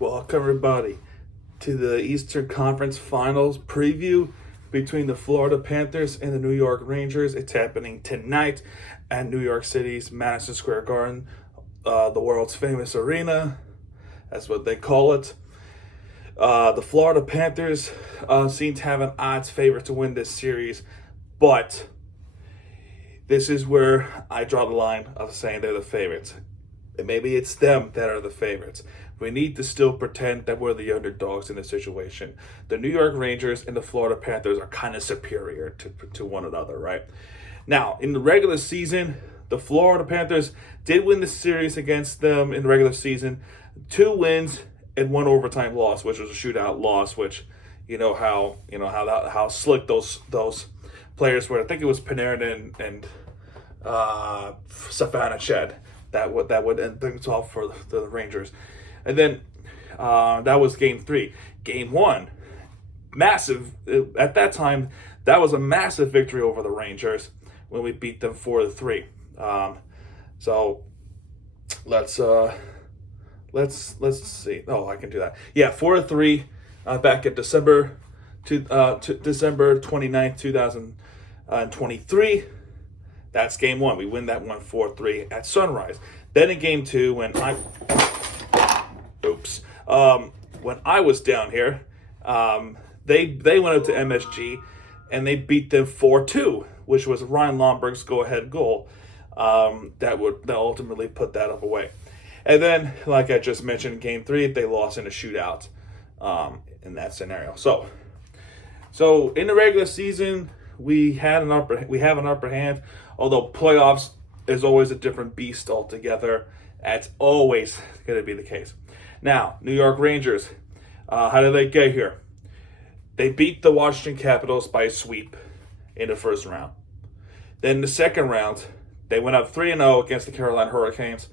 Welcome, everybody, to the Eastern Conference Finals preview between the Florida Panthers and the New York Rangers. It's happening tonight at New York City's Madison Square Garden, the world's famous arena. That's what they call it. The Florida Panthers seem to have an odds favorite to win this series, but this is where I draw the line of saying they're the favorites. And maybe it's them that are the favorites. We need to still pretend that we're the underdogs in this situation. The New York Rangers and the Florida Panthers are kind of superior to one another, right? Now, in the regular season, the Florida Panthers did win the series against them in the regular season. 2 wins and 1 overtime loss, which was a shootout loss, which how slick those players were. I think it was Panarin and Savannah that would end things off for the Rangers. And then that was game 3. Game 1, massive. At that time, that was a massive victory over the Rangers when we beat them 4-3. So let's see. Oh, I can do that. Yeah, 4-3 back in December 29th, 2023. That's game 1. We win that one 4-3 at Sunrise. Then in game 2, when I was down here, they went up to MSG and they beat them 4-2, which was Ryan Lomberg's go-ahead goal. That ultimately put that up away. And then, like I just mentioned, game 3 they lost in a shootout in that scenario. So in the regular season, we have an upper hand. Although playoffs is always a different beast altogether. That's always going to be the case. Now, New York Rangers, how did they get here? They beat the Washington Capitals by a sweep in the first round. Then in the second round, they went up 3-0 against the Carolina Hurricanes,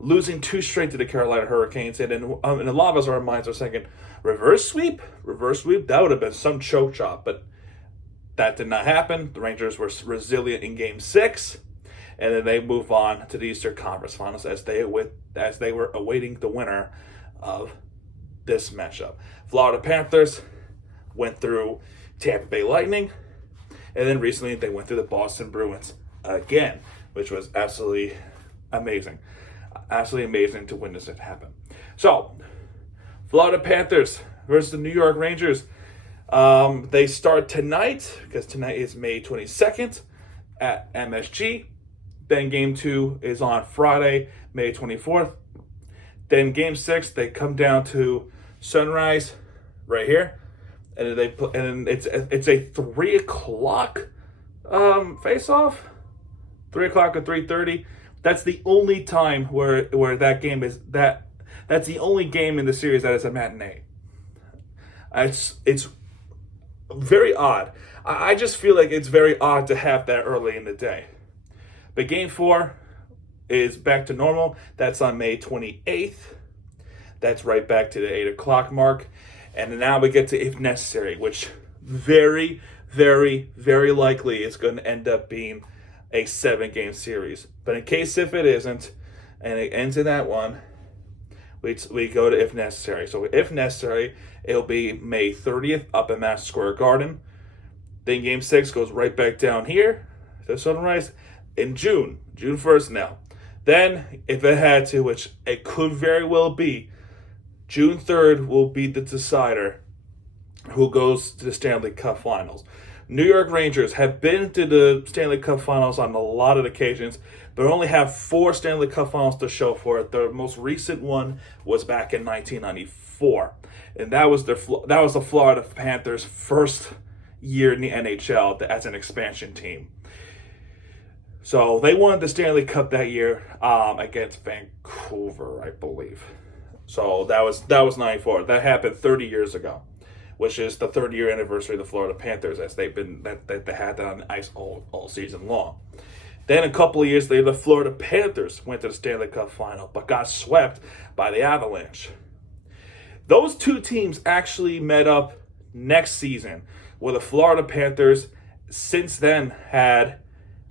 losing 2 straight to the Carolina Hurricanes. And in a lot of our minds are thinking, reverse sweep? That would have been some choke job, but that did not happen. The Rangers were resilient in Game 6, and then they move on to the Eastern Conference Finals as they were awaiting the winner of this matchup. Florida Panthers went through Tampa Bay Lightning, and then recently they went through the Boston Bruins again, which was absolutely amazing. Absolutely amazing to witness it happen. So, Florida Panthers versus the New York Rangers. They start tonight, because tonight is May 22nd at MSG. Then Game 2 is on Friday, May 24th. Then Game 6, they come down to Sunrise right here. And it's a 3 o'clock face-off. 3 o'clock or 3:30. That's the only time where that game is that's the only game in the series that is a matinee. It's very odd. I just feel like it's very odd to have that early in the day. But Game 4 is back to normal. That's on May 28th. That's right back to the 8 o'clock mark. And now we get to If Necessary, which very, very, very likely is going to end up being a 7-game series. But in case if it isn't, and it ends in that one, we go to If Necessary. So If Necessary, it'll be May 30th up at Madison Square Garden. Then Game 6 goes right back down here to Sunrise in June 1st now. Then, if it had to, which it could very well be, June 3rd will be the decider who goes to the Stanley Cup Finals. New York Rangers have been to the Stanley Cup Finals on a lot of occasions, but only have 4 Stanley Cup Finals to show for it. The most recent one was back in 1994, and that was the Florida Panthers' first year in the NHL as an expansion team. So they won the Stanley Cup that year against Vancouver, I believe. So that was 94. That happened 30 years ago, which is the 30-year anniversary of the Florida Panthers, as they had that on the ice all season long. Then a couple of years later, the Florida Panthers went to the Stanley Cup Final, but got swept by the Avalanche. Those 2 teams actually met up next season, where the Florida Panthers since then had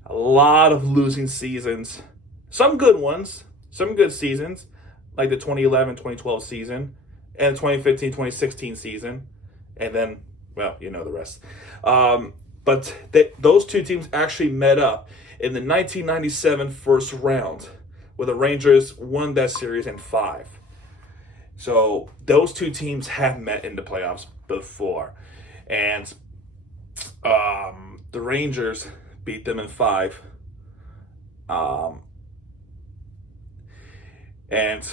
a lot of losing seasons. Some good ones, some good seasons, like the 2011-2012 season, and 2015-2016 season. And then, well, you know the rest. But those two teams actually met up in the 1997 first round, where the Rangers won that series in 5. So those two teams have met in the playoffs before. And the Rangers beat them in 5. And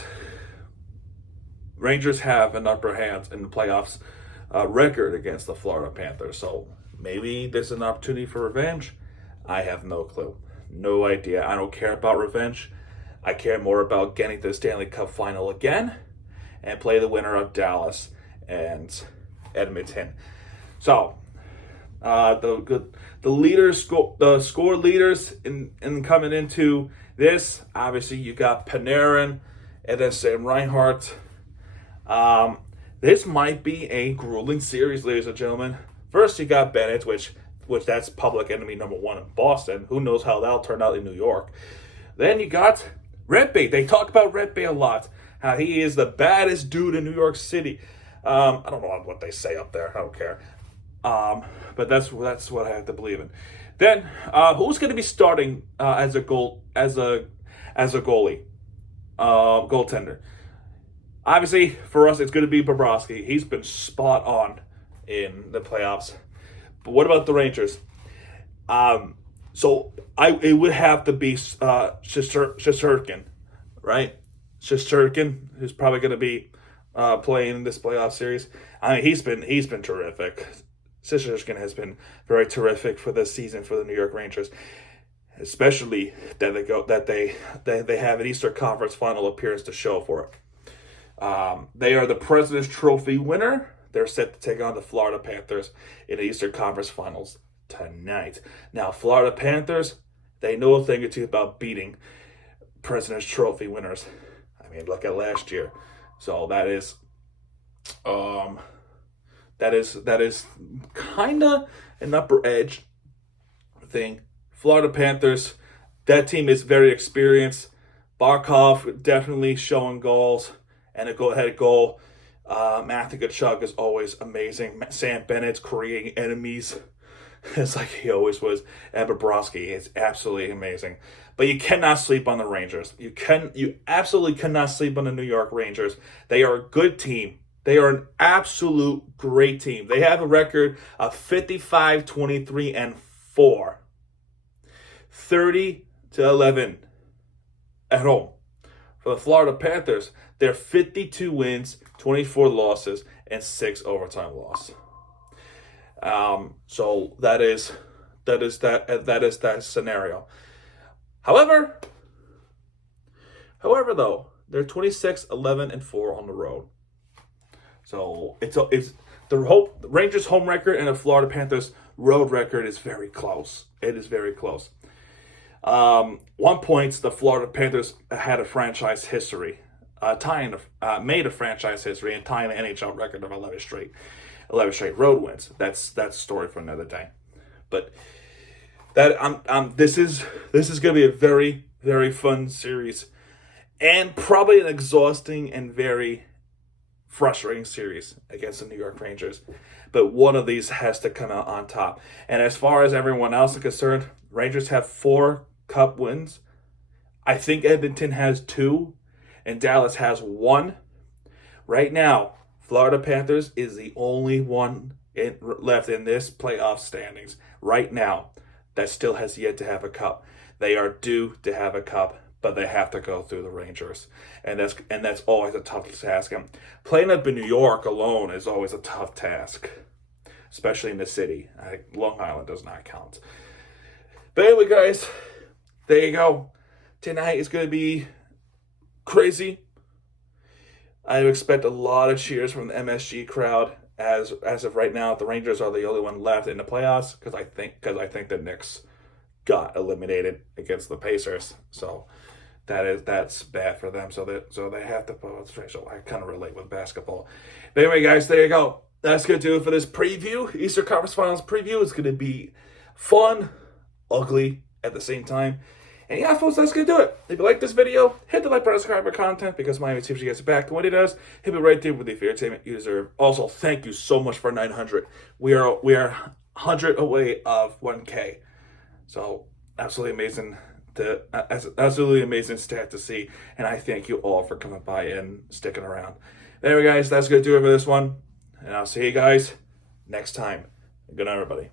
Rangers have an upper hand in the playoffs record against the Florida Panthers. So maybe there's an opportunity for revenge. I have no clue. No idea. I don't care about revenge. I care more about getting to the Stanley Cup final again and play the winner of Dallas and Edmonton. So the leaders, the score leaders in coming into this, obviously you got Panarin and then Sam Reinhart. This might be a grueling series, ladies and gentlemen. First, you got Bennett, which that's public enemy number 1 in Boston. Who knows how that'll turn out in New York. Then you got Redby. They talk about Redby a lot. How he is the baddest dude in New York City. I don't know what they say up there. I don't care. But that's what I have to believe in. Then, who's going to be starting as a goalie, goaltender? Obviously, for us, it's going to be Bobrovsky. He's been spot on in the playoffs. But what about the Rangers? So it would have to be Shesterkin, right? Shesterkin, who's probably going to be playing in this playoff series. I mean, he's been terrific. Shesterkin has been very terrific for this season for the New York Rangers, especially that they have an Eastern Conference Final appearance to show for it. They are the President's Trophy winner. They're set to take on the Florida Panthers in the Eastern Conference Finals tonight. Now, Florida Panthers, they know a thing or two about beating President's Trophy winners. I mean, look at last year. So that is kind of an upper edge thing. Florida Panthers, that team is very experienced. Barkov definitely showing goals and a go-ahead goal. Matthew Tkachuk is always amazing. Sam Bennett's creating enemies. It's like he always was. And Bobrovsky is absolutely amazing. But you cannot sleep on the Rangers. You absolutely cannot sleep on the New York Rangers. They are a good team. They are an absolute great team. They have a record of 55-23-4. 30-11 at home. For the Florida Panthers, they're 52 wins, 24 losses, and 6 overtime loss. So that is that scenario. However, though, they're 26-11-4 on the road. So it's the Rangers' home record and the Florida Panthers' road record is very close. It is very close. 1 point, the Florida Panthers had a franchise history, made a franchise history and tying the NHL record of 11 straight road wins. That's a story for another day. But this is going to be a very, very fun series, and probably an exhausting and very frustrating series against the New York Rangers. But one of these has to come out on top. And as far as everyone else is concerned, Rangers have 4 cup wins. I think Edmonton has 2, and Dallas has 1. Right now, Florida Panthers is the only one left in this playoff standings right now that still has yet to have a cup. They are due to have a cup, but they have to go through the Rangers, and that's always a tough task. And playing up in New York alone is always a tough task, especially in the city. Long Island does not count. But anyway, guys, there you go. Tonight is going to be crazy. I expect a lot of cheers from the MSG crowd. As of right now, the Rangers are the only one left in the playoffs because I think the Knicks got eliminated against the Pacers. So that's bad for them. So they have to put straight. So I kind of relate with basketball. But anyway, guys, there you go. That's going to do it for this preview. Eastern Conference Finals preview is going to be fun, ugly at the same time. And yeah, folks, that's going to do it. If you like this video, hit the like button, subscribe for content, because Miami seems to get back. And when it does, hit it right there with the entertainment you deserve. Also, thank you so much for 900. We are 100 away of 1K. So, absolutely amazing. Absolutely amazing stat to see. And I thank you all for coming by and sticking around. Anyway, guys, that's going to do it for this one. And I'll see you guys next time. Good night, everybody.